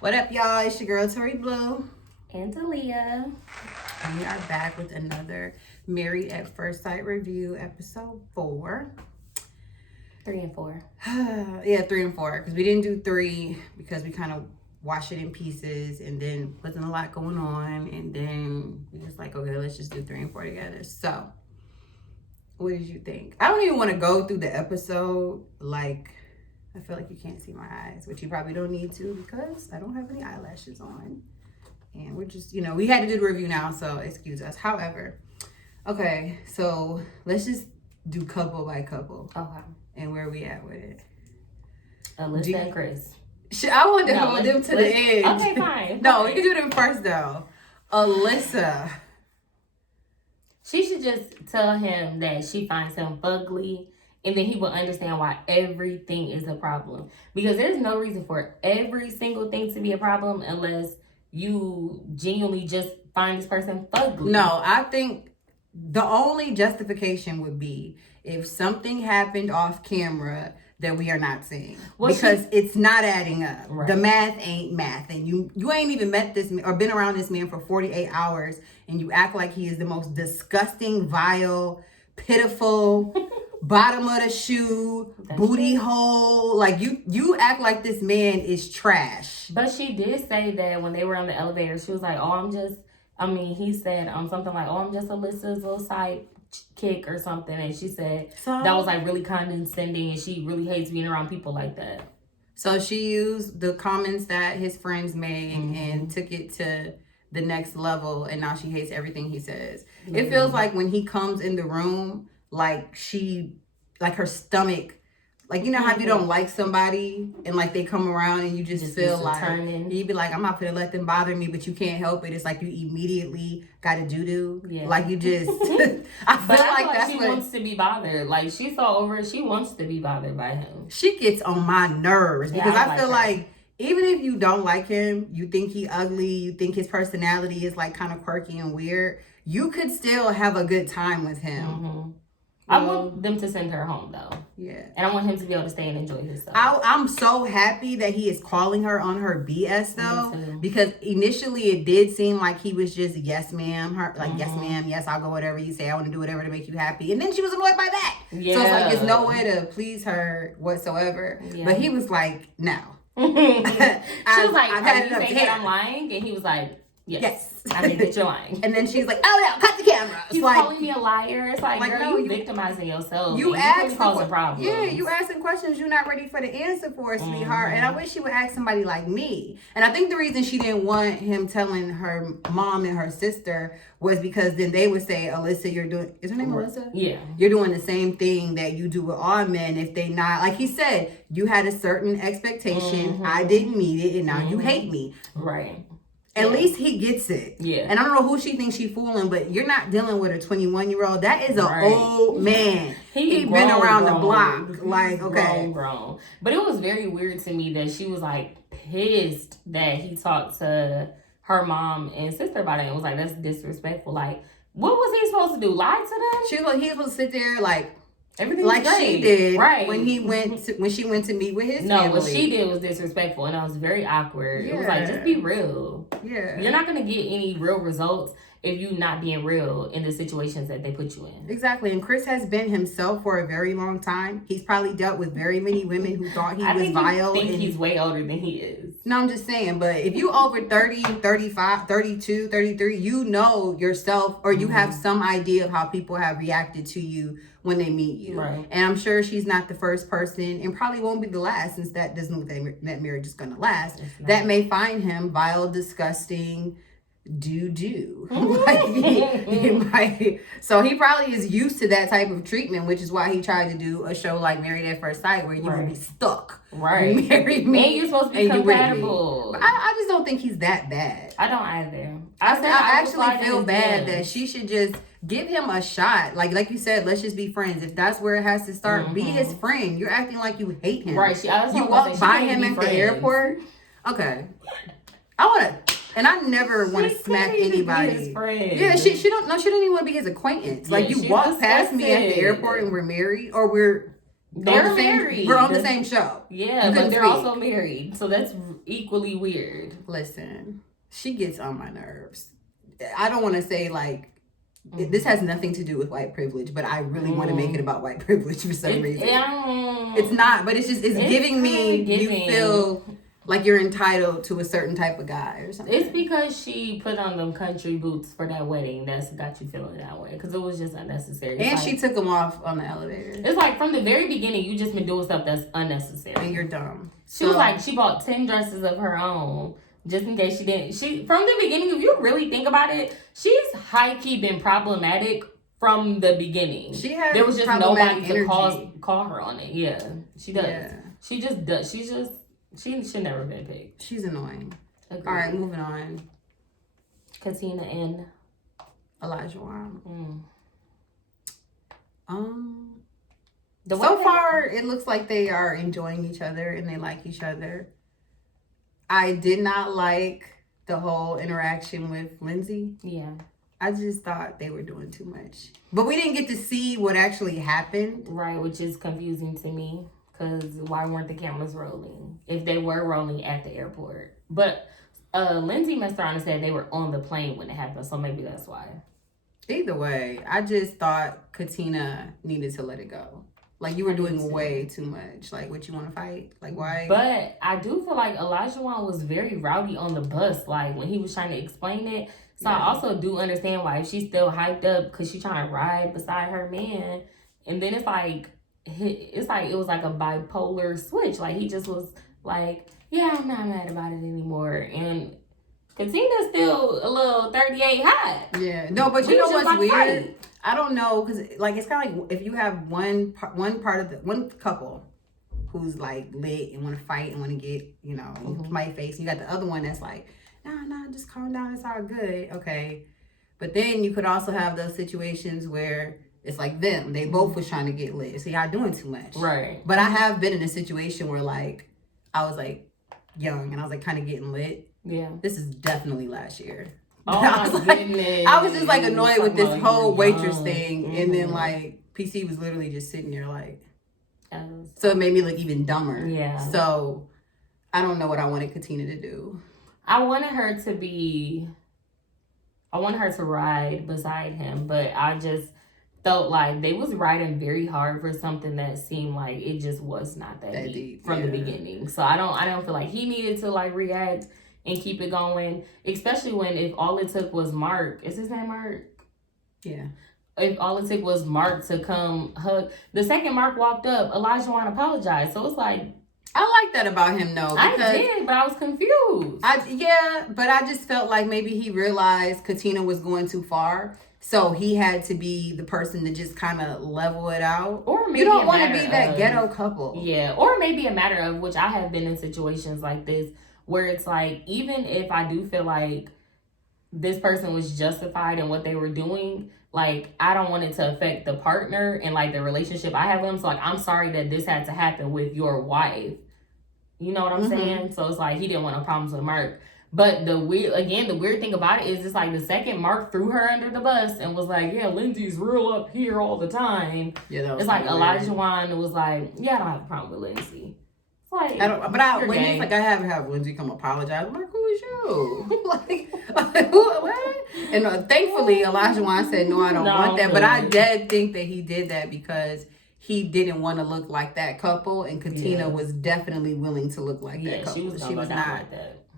What up, y'all? It's your girl, Tori Blue. And Talia. And we are back with another Married at First Sight review, episode 4. 3 and 4. Yeah, 3 and 4. Because we didn't do 3 because we kind of watched it in pieces and then wasn't a lot going on. And then we just like, okay, let's just do 3 and 4 together. So, what did you think? I don't even want to go through the episode. Like, I feel like you can't see my eyes, which you probably don't need to because I don't have any eyelashes on. And we're just, we had to do the review now, so excuse us. However, okay, so let's just do couple by couple. Okay. And where we at with it? Alyssa and Chris. I want to hold them to the end. Okay, fine. No, we can do them first, though. Alyssa. She should just tell him that she finds him ugly, and then he will understand why everything is a problem. Because there's no reason for every single thing to be a problem unless you genuinely just find this person ugly. No, I think the only justification would be if something happened off camera that we are not seeing. Well, because it's not adding up. Right. The math ain't math. And you ain't even met this man or been around this man for 48 hours and you act like he is the most disgusting, vile, pitiful, bottom of the shoe, booty hole. Like you act like this man is trash. But she did say that when they were on the elevator, she was like, he said something like, I'm just Alyssa's little side kick or something. And she said that was like really condescending and she really hates being around people like that. So she used the comments that his friends made and took it to the next level. And now she hates everything he says. Mm-hmm. It feels like when he comes in the room, like her stomach, like, you know how you don't like somebody and like they come around and you just feel like, you'd be like, I'm not gonna let them bother me, but you can't help it. It's like you immediately got a doo-doo. Yeah. Like you just, I feel like that's she what. wants to be bothered. Like she's so over it, she wants to be bothered by him. She gets on my nerves because I feel like even if you don't like him, you think he ugly, you think his personality is like kind of quirky and weird, you could still have a good time with him. Mm-hmm. I want them to send her home, though. Yeah. And I want him to be able to stay and enjoy himself. I'm so happy that he is calling her on her BS, though. Because initially it did seem like he was just, yes, ma'am. Yes, ma'am. Yes, I'll go whatever you say. I want to do whatever to make you happy. And then she was annoyed by that. Yeah. So it's like, it's no way to please her whatsoever. Yeah. But he was like, no. She was like, are you saying that I'm lying? And he was like, Yes. I think that you're lying. And then she's like, oh no, cut the camera. He's like, calling me a liar. It's like girl, no, you victimizing yourself. You ask causing problems. Yeah, you asking questions you're not ready for the answer for, sweetheart. And I wish she would ask somebody like me. And I think the reason she didn't want him telling her mom and her sister was because then they would say, Alyssa, you're doing, is her name Alyssa? Yeah. You're doing the same thing that you do with all men if they not, like he said, you had a certain expectation. I didn't meet it and now you hate me. Right. At least he gets it. Yeah. And I don't know who she thinks she's fooling, but you're not dealing with a 21-year-old. That is an old man. He been around the block. Like, okay. Grown. But it was very weird to me that she was like pissed that he talked to her mom and sister about it. And was like, that's disrespectful. Like, what was he supposed to do? Lie to them? He was supposed to sit there like, everything like she did, right? When she went to meet with his family. No, what she did was disrespectful, and that was very awkward. Yeah. It was like, just be real. Yeah, you're not gonna get any real results if you're not being real in the situations that they put you in. Exactly, and Chris has been himself for a very long time. He's probably dealt with very many women who thought he was vile. I think he's way older than he is. No, I'm just saying, but if you over 30, 35, 32, 33, you know yourself or you have some idea of how people have reacted to you when they meet you. Right. And I'm sure she's not the first person and probably won't be the last since that doesn't look like that marriage is going to last. That may find him vile, disgusting, doo-doo. So he probably is used to that type of treatment, which is why he tried to do a show like Married at First Sight where you would be stuck. Right. You married me. And you're supposed to be compatible. I just don't think he's that bad. I don't either. I actually feel bad that she should just give him a shot. Like you said, let's just be friends. If that's where it has to start, be his friend. You're acting like you hate him. Right. You walk by him at the airport. Okay. I want to... And I never want to smack anybody. Yeah, she don't even want to be his acquaintance. Like you walk past me at the airport and we're married or we're They're married. We're on the same show. Yeah, but they're also married. So that's equally weird. Listen, she gets on my nerves. I don't want to say like, this has nothing to do with white privilege, but I really want to make it about white privilege for some reason. It's not, but it's giving me, you feel like you're entitled to a certain type of guy or something. It's because she put on them country boots for that wedding that's got you feeling that way. Because it was just unnecessary. And she took them off on the elevator. It's like from the very beginning, you just been doing stuff that's unnecessary. And you're dumb. She was like, she bought 10 dresses of her own. Just in case she didn't. From the beginning, if you really think about it, she's high-key been problematic from the beginning. There was just nobody to call her on it. Yeah, she does. Yeah. She just does. She should never been picked. She's annoying. Agreed. All right, moving on. Katina and Olajuwon. So far, it looks like they are enjoying each other and they like each other. I did not like the whole interaction with Lindsay. Yeah. I just thought they were doing too much. But we didn't get to see what actually happened. Right, which is confusing to me. Because why weren't the cameras rolling? If they were rolling at the airport. But Lindsay messed around and said they were on the plane when it happened. So maybe that's why. Either way, I just thought Katina needed to let it go. Like, you were doing way too much. Like, what, you want to fight? Like, why? But I do feel like Olajuwon was very rowdy on the bus, like, when he was trying to explain it. So yeah. I also do understand why, if she's still hyped up because she's trying to ride beside her man. And then it's like it was like a bipolar switch. Like, he just was like, yeah, I'm not mad about it anymore. And Katina's still a little 38 hot. Yeah. No, but you know what's weird? Fight. I don't know, because like it's kind of like if you have one couple who's like lit and want to fight and want to get, you know, somebody face, and you got the other one that's like, nah, just calm down, it's all good, okay. But then you could also have those situations where it's like they both was trying to get lit, so y'all doing too much, right? But I have been in a situation where like I was like young and I was like kind of getting lit. Yeah, this is definitely last year. Oh my goodness. I was just like annoyed with this whole waitress thing. And then like PC was literally just sitting there like, so it made me look even dumber. Yeah. So I don't know what I wanted Katina to do. I wanted her to ride beside him, but I just felt like they was riding very hard for something that seemed like it just was not that deep from the beginning. So I don't feel like he needed to like react and keep it going, especially when if all it took was Mark. Is his name Mark? Yeah. If all it took was Mark to come hug. The second Mark walked up, Olajuwon apologized. So it's like, I like that about him though. I did, but I was confused. But I just felt like maybe he realized Katina was going too far. So he had to be the person to just kind of level it out. Or maybe you don't want to be that ghetto couple. Yeah. Or maybe a matter of, which I have been in situations like this, where it's like, even if I do feel like this person was justified in what they were doing, like, I don't want it to affect the partner and, like, the relationship I have with them. So, like, I'm sorry that this had to happen with your wife. You know what I'm saying? So, it's like, he didn't want no problems with Mark. But the weird thing about it is it's like the second Mark threw her under the bus and was like, yeah, Lindsay's real up here all the time. Yeah, it's like Olajuwon was like, yeah, I don't have a problem with Lindsay. Like, when he's like, I haven't had Lindsay come apologize. I'm like, who is you? like, what? And thankfully, Olajuwon said, no, I don't want that. But I did think that he did that because he didn't want to look like that couple. And Katina was definitely willing to look like that couple. She was not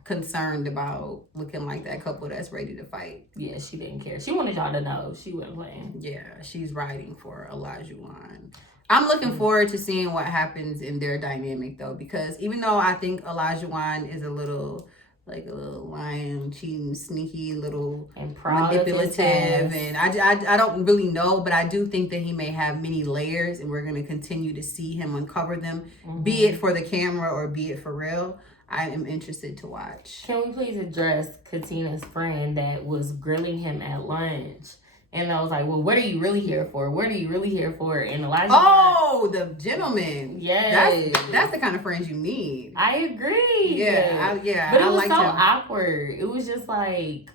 concerned about looking like that couple that's ready to fight. Yeah, she didn't care. She wanted y'all to know she wasn't playing. Yeah, she's riding for Olajuwon. I'm looking forward to seeing what happens in their dynamic, though, because even though I think Olajuwon is a little lying, cheating, sneaky, little manipulative, and I don't really know, but I do think that he may have many layers, and we're going to continue to see him uncover them, be it for the camera or be it for real. I am interested to watch. Can we please address Katina's friend that was grilling him at lunch? And I was like, well, what are you really here for? What are you really here for? And Elijah. Oh, the gentleman. Yes. That's the kind of friends you need. I agree. Yeah. But it was so awkward. It was just like,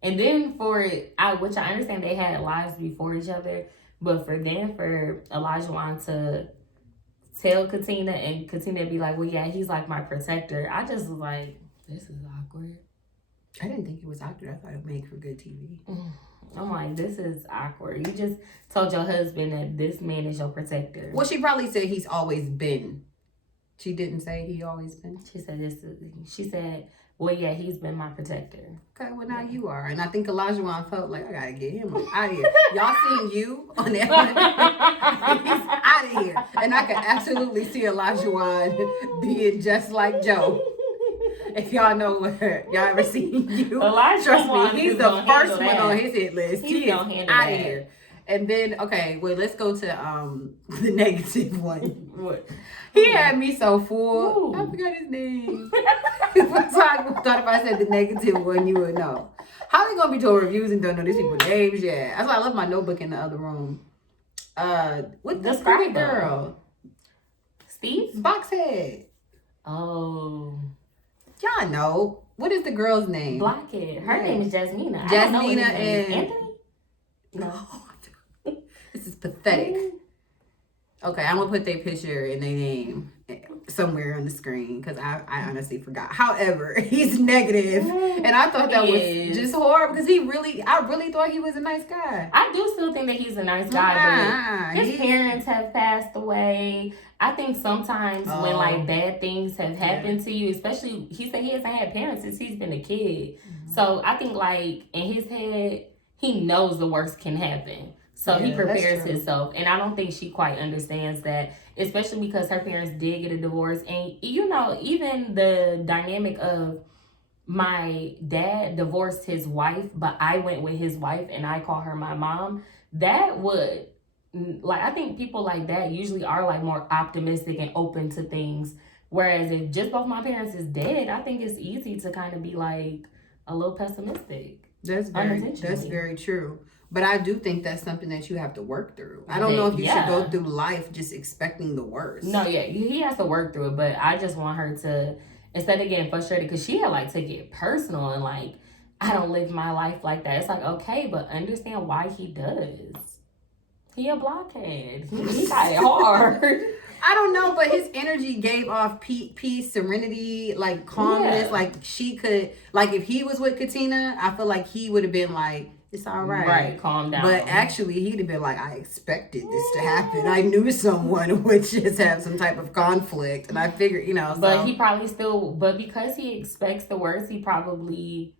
and then which I understand they had lives before each other, but for Elijah to tell Katina, and Katina be like, well, yeah, he's like my protector. I just was like, this is awkward. I didn't think it was awkward. I thought it would make for good TV. I'm like, this is awkward. You just told your husband that this man is your protector. Well, she probably said he's always been. She didn't say he always been. She said, well, yeah, he's been my protector. Okay, well, now you are. And I think Elijah felt like, I gotta get him out of here. Y'all seen you on that one? He's out of here. And I can absolutely see Elijah being just like Joe. If y'all know where, y'all ever seen you? Elijah Trust me, he's the first one on his hit list. He is out of here. And then, okay, well, let's go to the negative one. What? He had me so full. Ooh. I forgot his name. I thought if I said the negative one, you would know. How they gonna be doing reviews and don't know these people's names yet? That's why I left my notebook in the other room. What the stupid girl? Steve? Boxhead. Oh. Y'all know. What is the girl's name? Blockhead. Her name is Jasmina. Jasmina and Anthony? No. This is pathetic. Okay, I'm gonna put their picture and their name somewhere on the screen because I honestly forgot. However, he's negative, and I thought that was just horrible because I really thought he was a nice guy. I do still think that he's a nice guy, but his parents have passed away. I think sometimes when like bad things have happened to you, especially he said he hasn't had parents since he's been a kid. Mm-hmm. So I think like in his head, he knows the worst can happen. So he prepares himself. And I don't think she quite understands that, especially because her parents did get a divorce. And, you know, even the dynamic of my dad divorced his wife, but I went with his wife and I call her my mom. That would, like, I think people like that usually are, like, more optimistic and open to things. Whereas if just both my parents is dead, I think it's easy to kind of be, like, a little pessimistic. That's very true. But I do think that's something that you have to work through. I don't know if you should go through life just expecting the worst. No, yeah, he has to work through it. But I just want her to, instead of getting frustrated, because she had like take it personal and like, I don't live my life like that. It's like, okay, but understand why he does. He a blockhead. He got it hard. I don't know, but his energy gave off peace, serenity, like calmness. Yeah. Like she could, like if he was with Katina, I feel like he would have been like, it's all right. Right, calm down. But actually, he'd have been like, I expected this to happen. I knew someone would just have some type of conflict. And I figured, you know. But he probably still, but because he expects the worst, he probably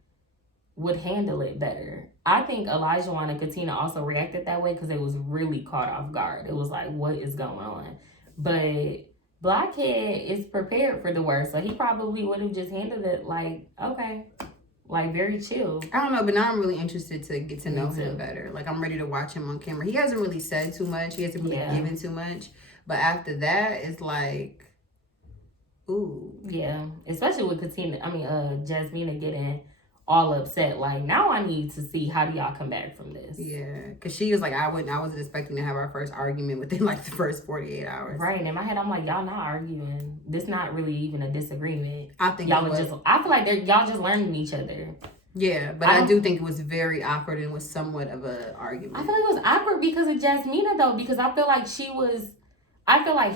would handle it better. I think Elijah and Katina also reacted that way because it was really caught off guard. It was like, what is going on? But Blockhead is prepared for the worst. So he probably would have just handled it like, okay. Like, very chill. I don't know, but now I'm really interested to get to know him better. Like, I'm ready to watch him on camera. He hasn't really said too much. He hasn't really given too much. But after that, it's like, ooh. Yeah. Especially with Jasmina getting all upset. Like, now I need to see how do y'all come back from this. Yeah. Because she was like, I wasn't expecting to have our first argument within, like, the first 48 hours. Right. And in my head, I'm like, y'all not arguing. This not really even a disagreement. I think y'all I feel like y'all just learning each other. Yeah, but I do think it was very awkward and was somewhat of an argument. I feel like it was awkward because of Jasmina, though, because I feel like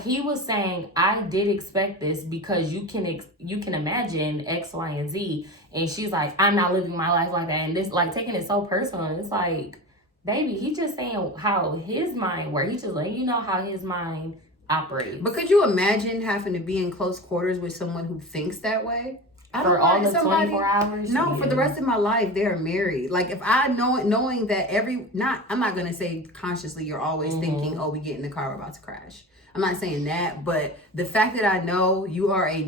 he was saying, I did expect this because you can imagine X, Y, and Z. And she's like, I'm not living my life like that. And this, like, taking it so personal. It's like, baby, he's just saying how his mind works. He's just letting you know how his mind operates. But could you imagine having to be in close quarters with someone who thinks that way? For all the 24 hours? No, for the rest of my life, they're married. Like, if I knowing that I'm not going to say consciously you're always thinking, oh, we get in the car, we're about to crash. I'm not saying that, but the fact that I know you are a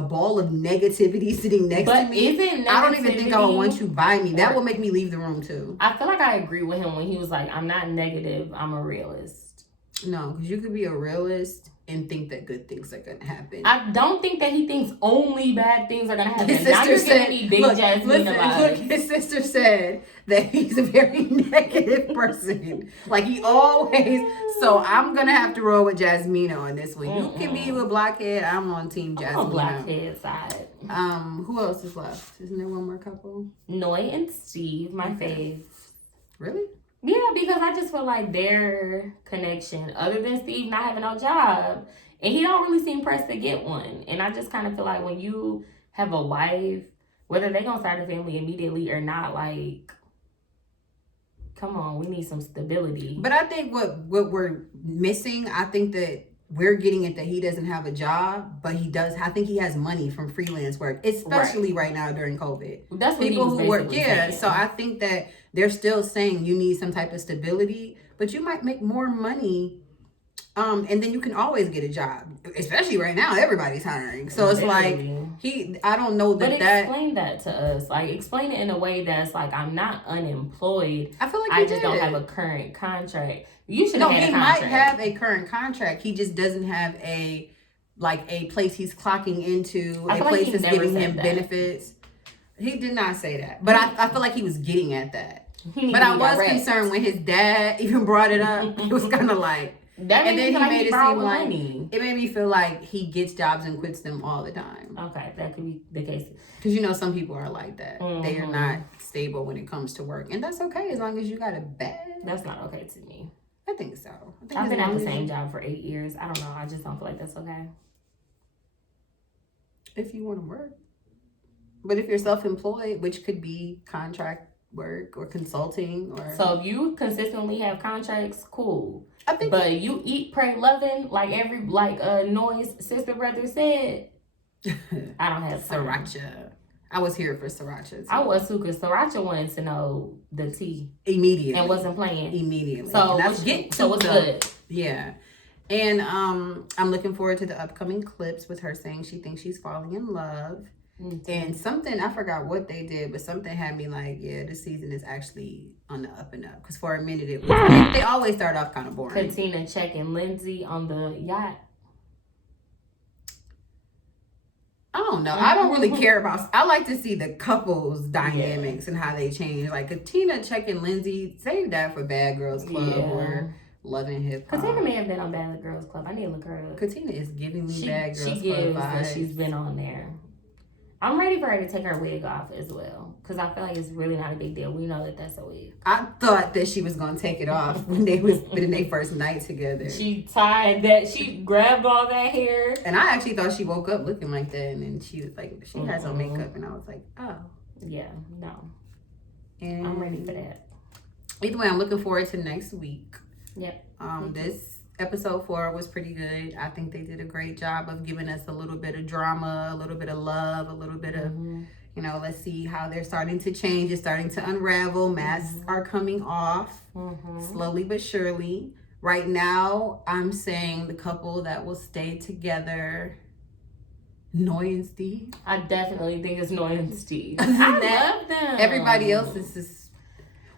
ball of negativity sitting next to me, I don't even think I would want you by me. That will make me leave the room too. I feel like I agree with him when he was like, I'm not negative, I'm a realist. No, because you could be a realist and think that good things are going to happen. I don't think that he thinks only bad things are going to happen. Now you're giving me big Jasmine vibes. His sister said that he's a very negative person. Like, he always... So, I'm going to have to roll with Jasmina on this one. You can be with Blockhead. I'm on Team Jasmina. I'm on Blockhead side. Who else is left? Isn't there one more couple? Noi and Steve, my fave. Really? Yeah, because I just feel like their connection, other than Steve not having no job, And he don't really seem pressed to get one. And I just kind of feel like when you have a wife, whether they gonna start a family immediately or not, like, come on, we need some stability. But I think what we're missing, I think that we're getting it that he doesn't have a job, but he does. I think he has money from freelance work, especially right now during COVID. That's what people who work. Yeah, saying. so I think that they're still saying you need some type of stability, but you might make more money. And then you can always get a job, especially right now. Everybody's hiring, so it's like I don't know that. But explain that to us. Like, explain it in a way that's like, I'm not unemployed. I feel like I just don't have a current contract. You should have had a contract. He might have a current contract. He just doesn't have a place he's clocking into, a place that's giving him benefits. He did not say that, but I feel like he was getting at that. But I was concerned when his dad even brought it up. It was kind of like. That and then he made it seem like money. It made me feel like he gets jobs and quits them all the time. Okay, that could be the case. Because some people are like that. Mm-hmm. They are not stable when it comes to work, and that's okay as long as you got a bag. That's not okay to me. I think so. I've been at the same job for 8 years. I don't know. I just don't feel like that's okay. If you want to work, but if you're self-employed, which could be contract work or consulting, or so if you consistently have contracts, cool. I think, but you eat, pray, loving, like Noy's sister brother said. I don't have time. Sriracha. I was here for sriracha too. I was too, because Sriracha wanted to know the tea immediately and wasn't playing immediately. So what's good? Yeah. And I'm looking forward to the upcoming clips with her saying she thinks she's falling in love. Mm-hmm. And something, I forgot what they did, but something had me like, yeah, this season is actually on the up and up. Because for a minute, it was, they always start off kind of boring. Katina checking Lindsay on the yacht. I don't know. I don't really care about. I like to see the couples dynamics and how they change. Like Katina checking Lindsay, save that for Bad Girls Club or Love and Hip Hop. Katina may have been on Bad Girls Club. I need to look her up. Katina is giving me Bad Girls Club gives vibes. that she's been on there. I'm ready for her to take her wig off as well, because I feel like it's really not a big deal. We know that that's a wig. I thought that she was gonna take it off when they first night together. She tied that. She grabbed all that hair, and I actually thought she woke up looking like that, and then she was like, she has on makeup, and I was like, oh, yeah, no. And I'm ready for that. Either way, I'm looking forward to next week. Yep. This episode 4 was pretty good. I think they did a great job of giving us a little bit of drama, a little bit of love, a little bit of, let's see how they're starting to change. It's starting to unravel. Masks are coming off slowly but surely. Right now, I'm saying the couple that will stay together, Noy and Steve. I definitely think it's Noy and Steve. I love them. Everybody else is just...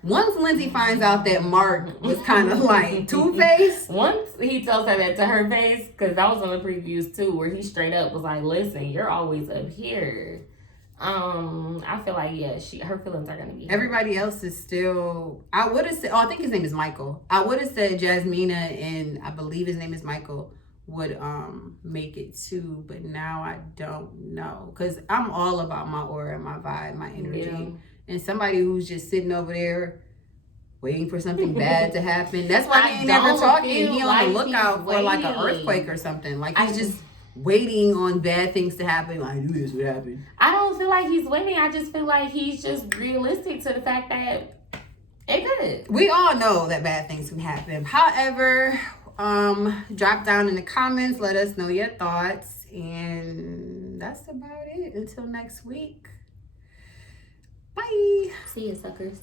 Once Lindsay finds out that Mark was kind of like Two-Face. Once he tells her that to her face, because that was on the previews too, where he straight up was like, listen, you're always up here. I feel like, her feelings are going to be hurt. Everybody else is still... I would have said... I think his name is Michael. I would have said Jasmina and I believe his name is Michael would make it too, but now I don't know. Because I'm all about my aura, my vibe, my energy. Yeah. And somebody who's just sitting over there waiting for something bad to happen. That's why he ain't never talking. He on the lookout for like an earthquake or something. Like he's just waiting on bad things to happen. Like, I knew this would happen. I don't feel like he's waiting. I just feel like he's just realistic to the fact that it could. We all know that bad things can happen. However, drop down in the comments. Let us know your thoughts. And that's about it. Until next week. Bye. See you, suckers.